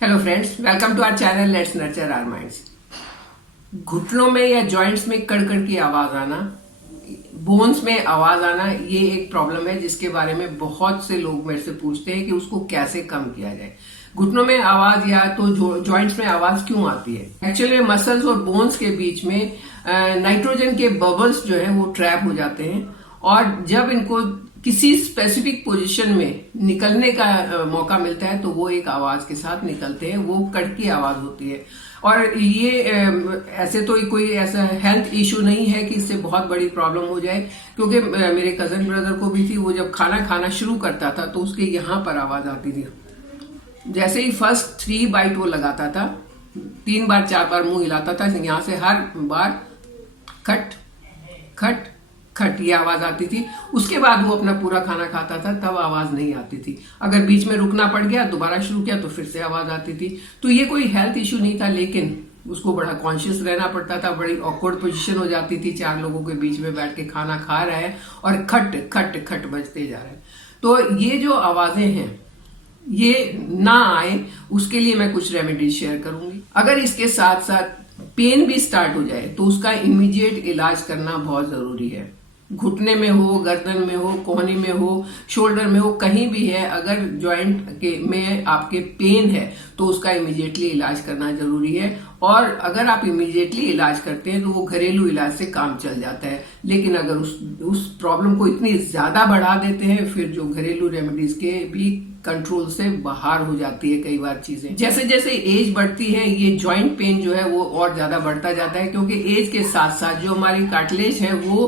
Hello friends, welcome to our channel let's nurture our minds. घुटनों में या joints में कड़कड़ की आवाज आना, बोन्स में आवाज आना, ये एक प्रॉब्लम है जिसके बारे में बहुत से लोग मेरे से पूछते हैं कि उसको कैसे कम किया जाए। घुटनों में आवाज या तो जॉइंट्स में आवाज क्यों आती है? एक्चुअली मसल्स और बोन्स के बीच में नाइट्रोजन के बबल्स जो है वो ट्रैप हो जाते हैं और जब इनको किसी स्पेसिफिक पोजीशन में निकलने का मौका मिलता है तो वो एक आवाज के साथ निकलते हैं। वो कड़की आवाज होती है और ये ऐसे तो कोई ऐसा हेल्थ इशू नहीं है कि इससे बहुत बड़ी प्रॉब्लम हो जाए, क्योंकि मेरे कजन ब्रदर को भी थी। वो जब खाना खाना शुरू करता था तो उसके यहाँ पर आवाज आती थी। जैसे ही फर्स्ट 3 बाइट वो लगाता था, 3 बार 4 बार मुंह हिलाता था, यहाँ से हर बार खट खट खट ये आवाज आती थी। उसके बाद वो अपना पूरा खाना खाता था, तब आवाज नहीं आती थी। अगर बीच में रुकना पड़ गया, दोबारा शुरू किया तो फिर से आवाज आती थी। तो ये कोई हेल्थ इशू नहीं था, लेकिन उसको बड़ा कॉन्शियस रहना पड़ता था। बड़ी ऑकवर्ड पोजीशन हो जाती थी, 4 लोगों के बीच में बैठ के खाना खा रहा है और खट खट खट बजते जा रहे हैं। तो ये जो आवाजें हैं ये ना आए, उसके लिए मैं कुछ रेमेडीज शेयर करूंगी। अगर इसके साथ साथ पेन भी स्टार्ट हो जाए तो उसका इमीडिएट इलाज करना बहुत जरूरी है। घुटने में हो, गर्दन में हो, कोहनी में हो, शोल्डर में हो, कहीं भी है, अगर जॉइंट के में आपके पेन है तो उसका इमीडिएटली इलाज करना जरूरी है। और अगर आप इमीडिएटली इलाज करते हैं तो वो घरेलू इलाज से काम चल जाता है। लेकिन अगर उस प्रॉब्लम को इतनी ज्यादा बढ़ा देते हैं, फिर जो घरेलू रेमेडीज के भी कंट्रोल से बाहर हो जाती है कई बार चीजें। जैसे जैसे एज बढ़ती है ये जॉइंट पेन जो है वो और ज्यादा बढ़ता जाता है, क्योंकि एज के साथ साथ जो हमारी कार्टिलेज है वो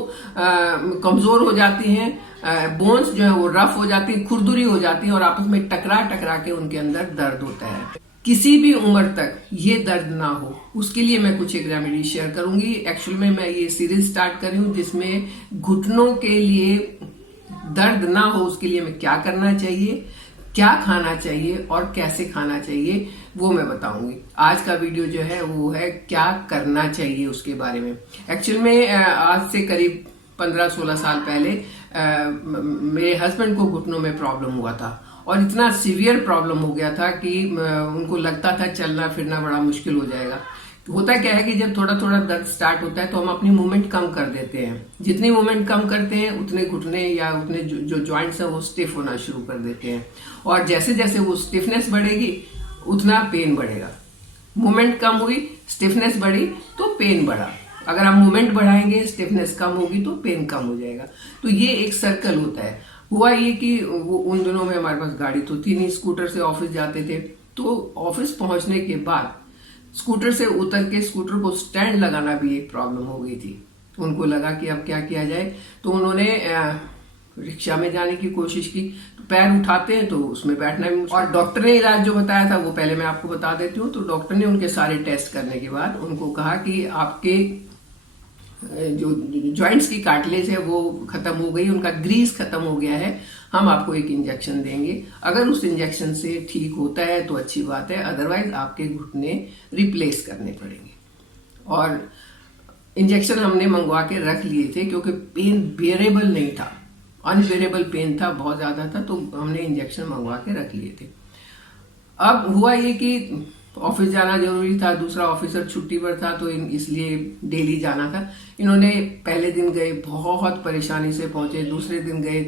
कमजोर हो जाती हैं, बोन्स जो है वो रफ हो जाती है, खुरदुरी हो जाती है और आपस में टकरा टकरा के उनके अंदर दर्द होता है। किसी भी उम्र तक ये दर्द ना हो, उसके लिए मैं कुछ एक रेमेडी शेयर करूंगी। एक्चुअल में मैं ये सीरीज स्टार्ट कर रही हूँ जिसमें घुटनों के लिए दर्द ना हो उसके लिए मैं क्या करना चाहिए, क्या खाना चाहिए और कैसे खाना चाहिए, वो मैं बताऊंगी। आज का वीडियो जो है वो है क्या करना चाहिए उसके बारे में। एक्चुअल में आज से करीब 15-16 साल पहले मेरे हस्बैंड को घुटनों में प्रॉब्लम हुआ था और इतना सीवियर प्रॉब्लम हो गया था कि उनको लगता था चलना फिरना बड़ा मुश्किल हो जाएगा। होता क्या है कि जब थोड़ा थोड़ा दर्द स्टार्ट होता है तो हम अपनी मूवमेंट कम कर देते हैं। जितनी मूवमेंट कम करते हैं उतने घुटने या उतने जो जॉइंट्स हैं वो स्टिफ होना शुरू कर देते हैं और जैसे जैसे वो स्टिफनेस बढ़ेगी उतना पेन बढ़ेगा। मूवमेंट कम हुई, स्टिफनेस बढ़ी तो पेन बढ़ा। अगर हम मूवमेंट बढ़ाएंगे, स्टिफनेस कम होगी तो पेन कम हो जाएगा। तो ये एक सर्कल होता है। हुआ ये कि वो उन दिनों में हमारे पास गाड़ी तो थी नहीं, स्कूटर से ऑफिस जाते थे। तो ऑफिस पहुंचने के बाद स्कूटर से उतर के स्कूटर को स्टैंड लगाना भी एक प्रॉब्लम हो गई थी। उनको लगा कि अब क्या किया जाए, तो उन्होंने रिक्शा में जाने की कोशिश की। तो पैर उठाते हैं तो उसमें बैठना भी, और डॉक्टर ने इलाज जो बताया था वो पहले मैं आपको बता देती हूँ। तो डॉक्टर ने उनके सारे टेस्ट करने के बाद उनको कहा कि आपके जो जॉइंट्स की कार्टिलेज है वो खत्म हो गई, उनका ग्रीस खत्म हो गया है, हम आपको एक इंजेक्शन देंगे। अगर उस इंजेक्शन से ठीक होता है तो अच्छी बात है, अदरवाइज आपके घुटने रिप्लेस करने पड़ेंगे। और इंजेक्शन हमने मंगवा के रख लिए थे क्योंकि पेन बेरेबल नहीं था, अनबेरेबल पेन था, बहुत ज्यादा था, तो हमने इंजेक्शन मंगवा के रख लिए थे। अब हुआ ये कि ऑफिस जाना जरूरी था, दूसरा ऑफिसर छुट्टी पर था तो इसलिए डेली जाना था। इन्होंने पहले दिन गए, बहुत परेशानी से पहुंचे, दूसरे दिन गए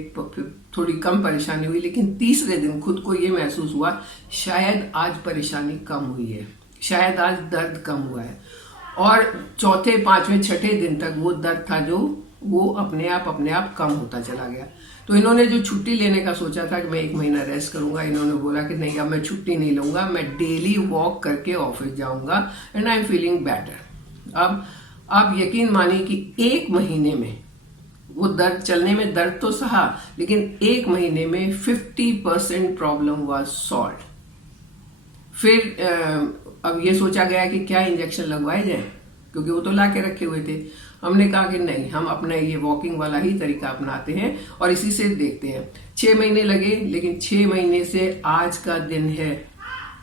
थोड़ी कम परेशानी हुई, लेकिन तीसरे दिन खुद को ये महसूस हुआ शायद आज परेशानी कम हुई है, शायद आज दर्द कम हुआ है। और चौथे, पांचवें, छठे दिन तक वो दर्द था जो वो अपने आप कम होता चला गया। तो इन्होंने जो छुट्टी लेने का सोचा था कि मैं 1 महीना रेस्ट करूंगा, इन्होंने बोला कि नहीं, अब मैं छुट्टी नहीं लूंगा, मैं डेली वॉक करके ऑफिस जाऊंगा and I am feeling better. अब आप यकीन मानिए कि 1 महीने में वो दर्द, चलने में दर्द तो सहा, लेकिन 1 महीने में 50% प्रॉब्लम वाज सॉल्व। फिर अब ये सोचा गया कि क्या इंजेक्शन लगवाए जाए, क्योंकि वो तो ला के रखे हुए थे। हमने कहा कि नहीं, हम अपना ये वॉकिंग वाला ही तरीका अपनाते हैं और इसी से देखते हैं। 6 महीने लगे, लेकिन 6 महीने से आज का दिन है,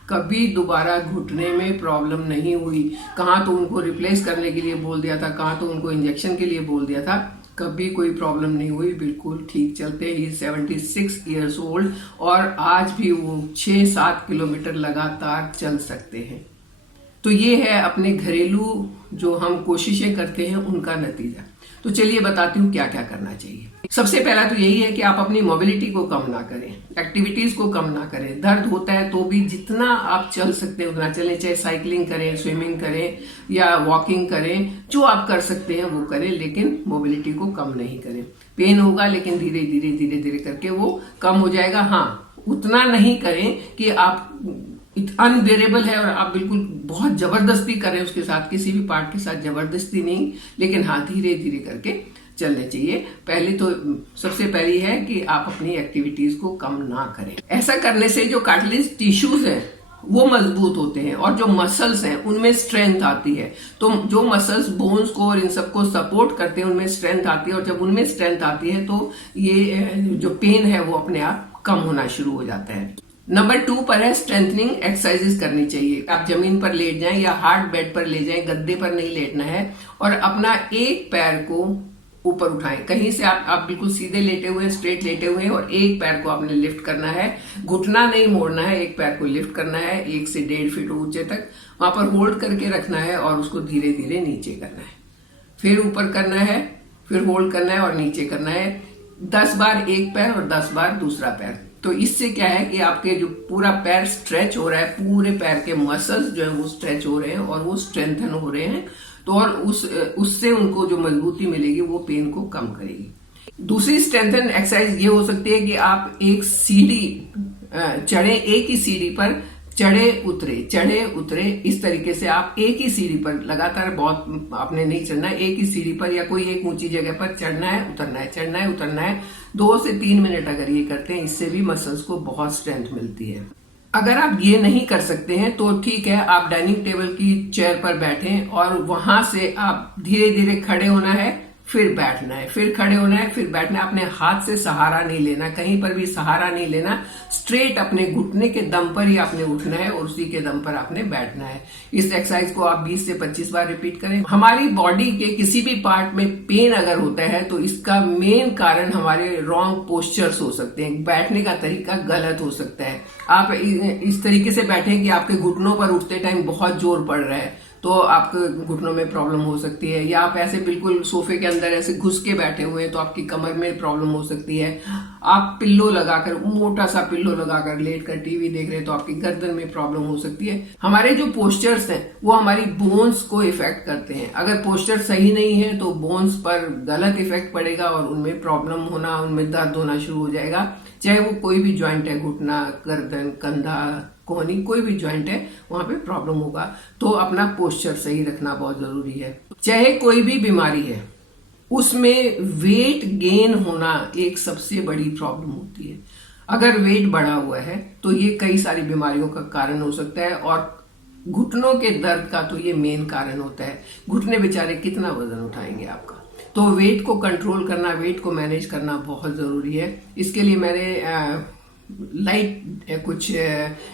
कभी दोबारा घुटने में प्रॉब्लम नहीं हुई। कहाँ तो उनको रिप्लेस करने के लिए बोल दिया था, कहाँ तो उनको इंजेक्शन के लिए बोल दिया था, कभी कोई प्रॉब्लम नहीं हुई, बिल्कुल ठीक चलते। ही 76 ईयर्स ओल्ड और आज भी वो 6-7 किलोमीटर लगातार चल सकते हैं। तो ये है अपने घरेलू जो हम कोशिशें करते हैं उनका नतीजा। तो चलिए बताती हूँ क्या क्या करना चाहिए। सबसे पहला तो यही है कि आप अपनी मोबिलिटी को कम ना करें, एक्टिविटीज को कम ना करें। दर्द होता है तो भी जितना आप चल सकते हैं उतना चलें, चाहे साइकिलिंग करें, स्विमिंग करें या वॉकिंग करें, जो आप कर सकते हैं वो करें, लेकिन मोबिलिटी को कम नहीं करें। पेन होगा लेकिन धीरे धीरे धीरे धीरे करके वो कम हो जाएगा। हाँ, उतना नहीं करें कि आप अनबेरेबल है और आप बिल्कुल बहुत जबरदस्ती करें उसके साथ, किसी भी पार्ट के साथ जबरदस्ती नहीं, लेकिन हाँ धीरे धीरे करके चलने चाहिए। पहले तो सबसे पहली है कि आप अपनी एक्टिविटीज को कम ना करें। ऐसा करने से जो कार्टिलेज टिश्यूज हैं वो मजबूत होते हैं और जो मसल्स हैं उनमें स्ट्रेंथ आती है। तो जो मसल्स बोन्स को और इन सबको सपोर्ट करते हैं उनमें स्ट्रेंथ आती है, और जब उनमें स्ट्रेंथ आती है तो ये जो पेन है वो अपने आप कम होना शुरू हो जाता है। नंबर 2 पर है स्ट्रेंथनिंग एक्सरसाइजेस करनी चाहिए। आप जमीन पर लेट जाएं या हार्ड बेड पर ले जाएं, गद्दे पर नहीं लेटना है, और अपना एक पैर को ऊपर उठाएं। कहीं से आप बिल्कुल सीधे लेटे हुए हैं, स्ट्रेट लेटे हुए हैं, और एक पैर को आपने लिफ्ट करना है, घुटना नहीं मोड़ना है, एक पैर को लिफ्ट करना है 1 से 1.5 फीट ऊंचे तक, वहां पर होल्ड करके रखना है और उसको धीरे धीरे नीचे करना है, फिर ऊपर करना है, फिर होल्ड करना है और नीचे करना है। 10 बार एक पैर और 10 बार दूसरा पैर। तो इससे क्या है कि आपके जो पूरा पैर स्ट्रेच हो रहा है, पूरे पैर के मसल्स जो है वो स्ट्रेच हो रहे हैं और वो स्ट्रेंथन हो रहे हैं, तो और उससे उनको जो मजबूती मिलेगी वो पेन को कम करेगी। दूसरी स्ट्रेंथन एक्सरसाइज ये हो सकती है कि आप एक सीढ़ी चढ़े, एक ही सीढ़ी पर चढ़े उतरे, इस तरीके से आप एक ही सीढ़ी पर लगातार, बहुत आपने नहीं चढ़ना है, एक ही सीढ़ी पर या कोई एक ऊंची जगह पर चढ़ना है उतरना है, चढ़ना है उतरना है। 2 से 3 मिनट अगर ये करते हैं, इससे भी मसल्स को बहुत स्ट्रेंथ मिलती है। अगर आप ये नहीं कर सकते हैं तो ठीक है, आप डाइनिंग टेबल की चेयर पर बैठें और वहां से आप धीरे धीरे खड़े होना है, फिर बैठना है, फिर खड़े होना है, फिर बैठना है। अपने हाथ से सहारा नहीं लेना, कहीं पर भी सहारा नहीं लेना, स्ट्रेट अपने घुटने के दम पर ही आपने उठना है और उसी के दम पर आपने बैठना है। इस एक्सरसाइज को आप 20 से 25 बार रिपीट करें। हमारी बॉडी के किसी भी पार्ट में पेन अगर होता है तो इसका मेन कारण हमारे रॉन्ग पोस्चर्स हो सकते हैं, बैठने का तरीका गलत हो सकता है। आप इस तरीके से बैठें कि आपके घुटनों पर उठते टाइम बहुत जोर पड़ रहा है तो आपके घुटनों में प्रॉब्लम हो सकती है, या आप ऐसे बिल्कुल सोफे के अंदर ऐसे घुस के बैठे हुए हैं तो आपकी कमर में प्रॉब्लम हो सकती है। आप पिल्लो लगाकर, मोटा सा पिल्लो लगाकर लेट कर टीवी देख रहे हैं तो आपकी गर्दन में प्रॉब्लम हो सकती है। हमारे जो पोस्चर्स हैं वो हमारी बोन्स को इफेक्ट करते हैं। अगर पोस्चर सही नहीं है तो बोन्स पर गलत इफेक्ट पड़ेगा और उनमें प्रॉब्लम होना, उनमें दर्द होना शुरू हो जाएगा। चाहे वो कोई भी ज्वाइंट है, घुटना, गर्दन, कंधा, कोहनी, कोई भी ज्वाइंट है, वहां पे प्रॉब्लम होगा। तो अपना पोस्चर सही रखना बहुत जरूरी है। चाहे कोई भी बीमारी है, उसमें वेट गेन होना एक सबसे बड़ी प्रॉब्लम होती है। अगर वेट बढ़ा हुआ है तो ये कई सारी बीमारियों का कारण हो सकता है, और घुटनों के दर्द का तो ये मेन कारण होता है। घुटने बेचारे कितना वजन उठाएंगे आपका, तो वेट को कंट्रोल करना, वेट को मैनेज करना बहुत जरूरी है। इसके लिए मैंने कुछ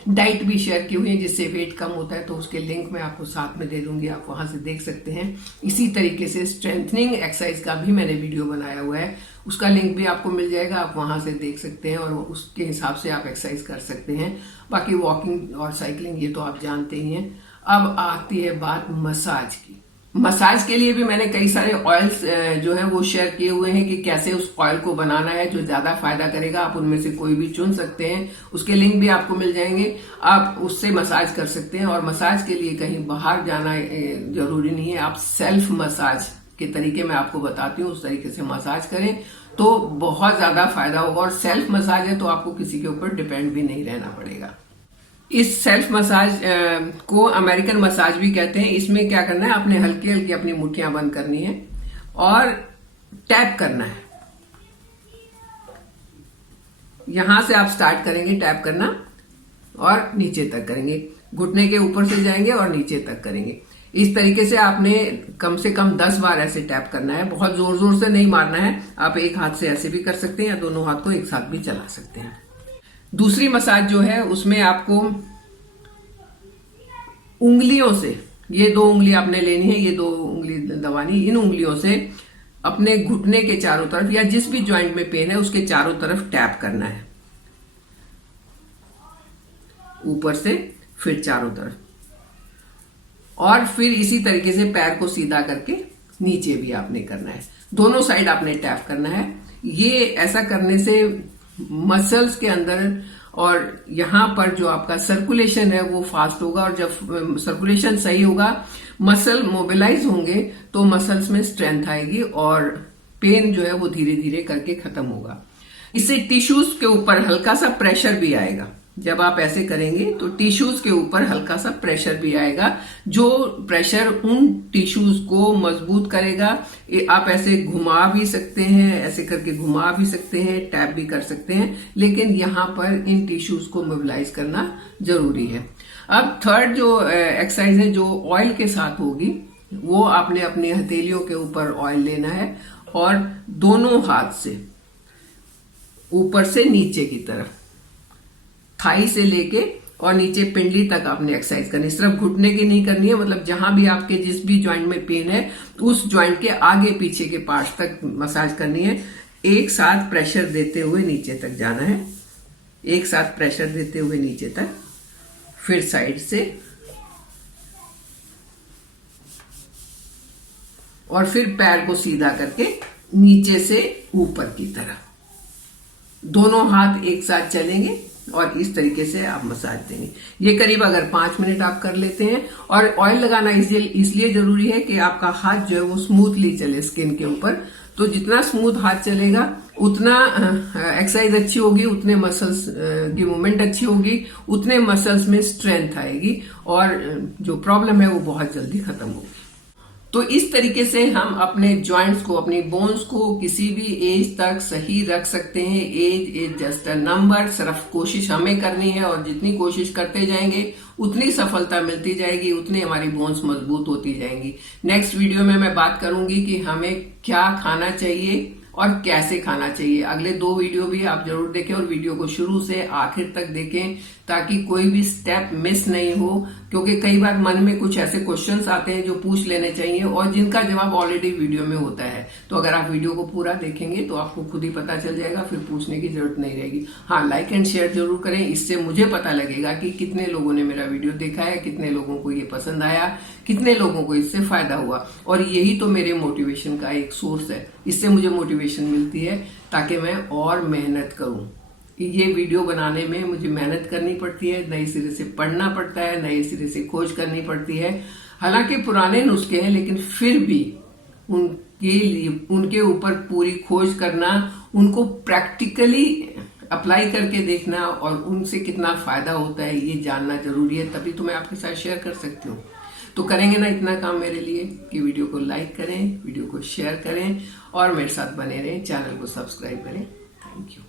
डाइट भी शेयर की हुई है जिससे वेट कम होता है, तो उसके लिंक मैं आपको साथ में दे दूंगी, आप वहां से देख सकते हैं। इसी तरीके से स्ट्रेंथनिंग एक्सरसाइज का भी मैंने वीडियो बनाया हुआ है, उसका लिंक भी आपको मिल जाएगा, आप वहां से देख सकते हैं और उसके हिसाब से आप एक्सरसाइज कर सकते हैं। बाकी वॉकिंग और साइकिलिंग ये तो आप जानते ही हैं। अब आती है बात मसाज की। मसाज के लिए भी मैंने कई सारे ऑयल्स जो है वो शेयर किए हुए हैं कि कैसे उस ऑयल को बनाना है जो ज्यादा फायदा करेगा। आप उनमें से कोई भी चुन सकते हैं, उसके लिंक भी आपको मिल जाएंगे, आप उससे मसाज कर सकते हैं। और मसाज के लिए कहीं बाहर जाना जरूरी नहीं है, आप सेल्फ मसाज के तरीके मैं आपको बताती हूँ, उस तरीके से मसाज करें तो बहुत ज्यादा फायदा होगा। और सेल्फ मसाज है तो आपको किसी के ऊपर डिपेंड भी नहीं रहना पड़ेगा। इस सेल्फ मसाज को अमेरिकन मसाज भी कहते हैं। इसमें क्या करना है, आपने हल्की हल्की अपनी मुट्ठियां बंद करनी है और टैप करना है। यहां से आप स्टार्ट करेंगे टैप करना और नीचे तक करेंगे, घुटने के ऊपर से जाएंगे और नीचे तक करेंगे। इस तरीके से आपने कम से कम 10 बार ऐसे टैप करना है, बहुत जोर जोर से नहीं मारना है। आप एक हाथ से ऐसे भी कर सकते हैं या दोनों हाथ को एक साथ भी चला सकते हैं। दूसरी मसाज जो है उसमें आपको उंगलियों से, ये 2 उंगली आपने लेनी है, ये 2 उंगली दबानी, इन उंगलियों से अपने घुटने के चारों तरफ या जिस भी जॉइंट में पेन है उसके चारों तरफ टैप करना है, ऊपर से फिर चारों तरफ, और फिर इसी तरीके से पैर को सीधा करके नीचे भी आपने करना है, दोनों साइड आपने टैप करना है। ये ऐसा करने से मसल्स के अंदर और यहाँ पर जो आपका सर्कुलेशन है वो फास्ट होगा, और जब सर्कुलेशन सही होगा, मसल मोबिलाइज होंगे, तो मसल्स में स्ट्रेंथ आएगी और पेन जो है वो धीरे धीरे करके खत्म होगा। इससे टिश्यूज के ऊपर हल्का सा प्रेशर भी आएगा। जब आप ऐसे करेंगे तो टिश्यूज के ऊपर हल्का सा प्रेशर भी आएगा, जो प्रेशर उन टिश्यूज को मजबूत करेगा। आप ऐसे घुमा भी सकते हैं, ऐसे करके घुमा भी सकते हैं, टैप भी कर सकते हैं, लेकिन यहाँ पर इन टिश्यूज को मोबिलाइज करना जरूरी है। अब थर्ड जो एक्सरसाइज है जो ऑयल के साथ होगी, वो आपने अपनी हथेलियों के ऊपर ऑयल लेना है और दोनों हाथ से ऊपर से नीचे की तरफ, थाई से लेके और नीचे पिंडली तक आपने एक्सरसाइज करनी, सिर्फ घुटने की नहीं करनी है। मतलब जहां भी आपके जिस भी जॉइंट में पेन है उस जॉइंट के आगे पीछे के पार्ट तक मसाज करनी है। एक साथ प्रेशर देते हुए नीचे तक जाना है, एक साथ प्रेशर देते हुए नीचे तक, फिर साइड से, और फिर पैर को सीधा करके नीचे से ऊपर की तरफ, दोनों हाथ एक साथ चलेंगे और इस तरीके से आप मसाज देंगे। ये करीब अगर 5 मिनट आप कर लेते हैं, और ऑयल लगाना इसलिए जरूरी है कि आपका हाथ जो है वो स्मूथली चले स्किन के ऊपर। तो जितना स्मूथ हाथ चलेगा उतना एक्सरसाइज अच्छी होगी, उतने मसल्स की मूवमेंट अच्छी होगी, उतने मसल्स में स्ट्रेंथ आएगी और जो प्रॉब्लम है वो बहुत जल्दी खत्म होगी। तो इस तरीके से हम अपने जॉइंट्स को, अपनी बोन्स को किसी भी एज तक सही रख सकते हैं। Age is just a number, सिर्फ कोशिश हमें करनी है, और जितनी कोशिश करते जाएंगे उतनी सफलता मिलती जाएगी, उतनी हमारी बोन्स मजबूत होती जाएंगी। नेक्स्ट वीडियो में मैं बात करूंगी कि हमें क्या खाना चाहिए और कैसे खाना चाहिए। अगले 2 वीडियो भी आप जरूर देखें और वीडियो को शुरू से आखिर तक देखें ताकि कोई भी स्टेप मिस नहीं हो, क्योंकि कई बार मन में कुछ ऐसे क्वेश्चंस आते हैं जो पूछ लेने चाहिए और जिनका जवाब ऑलरेडी वीडियो में होता है। तो अगर आप वीडियो को पूरा देखेंगे तो आपको खुद ही पता चल जाएगा, फिर पूछने की जरूरत नहीं रहेगी। हाँ, लाइक एंड शेयर जरूर करें, इससे मुझे पता लगेगा कि कितने लोगों ने मेरा वीडियो देखा है, कितने लोगों को ये पसंद आया, कितने लोगों को इससे फायदा हुआ। और यही तो मेरे मोटिवेशन का एक सोर्स है, इससे मुझे मोटिवेशन मिलती है ताकि मैं और मेहनत करूं। ये वीडियो बनाने में मुझे मेहनत करनी पड़ती है, नए सिरे से पढ़ना पड़ता है, नए सिरे से खोज करनी पड़ती है। हालांकि पुराने नुस्खे हैं, लेकिन फिर भी उनके ऊपर पूरी खोज करना, उनको प्रैक्टिकली अप्लाई करके देखना और उनसे कितना फायदा होता है ये जानना जरूरी है, तभी तो मैं आपके साथ शेयर कर सकती हूँ। तो करेंगे ना इतना काम मेरे लिए कि वीडियो को लाइक करें, वीडियो को शेयर करें और मेरे साथ बने रहें, चैनल को सब्सक्राइब करें। Thank you.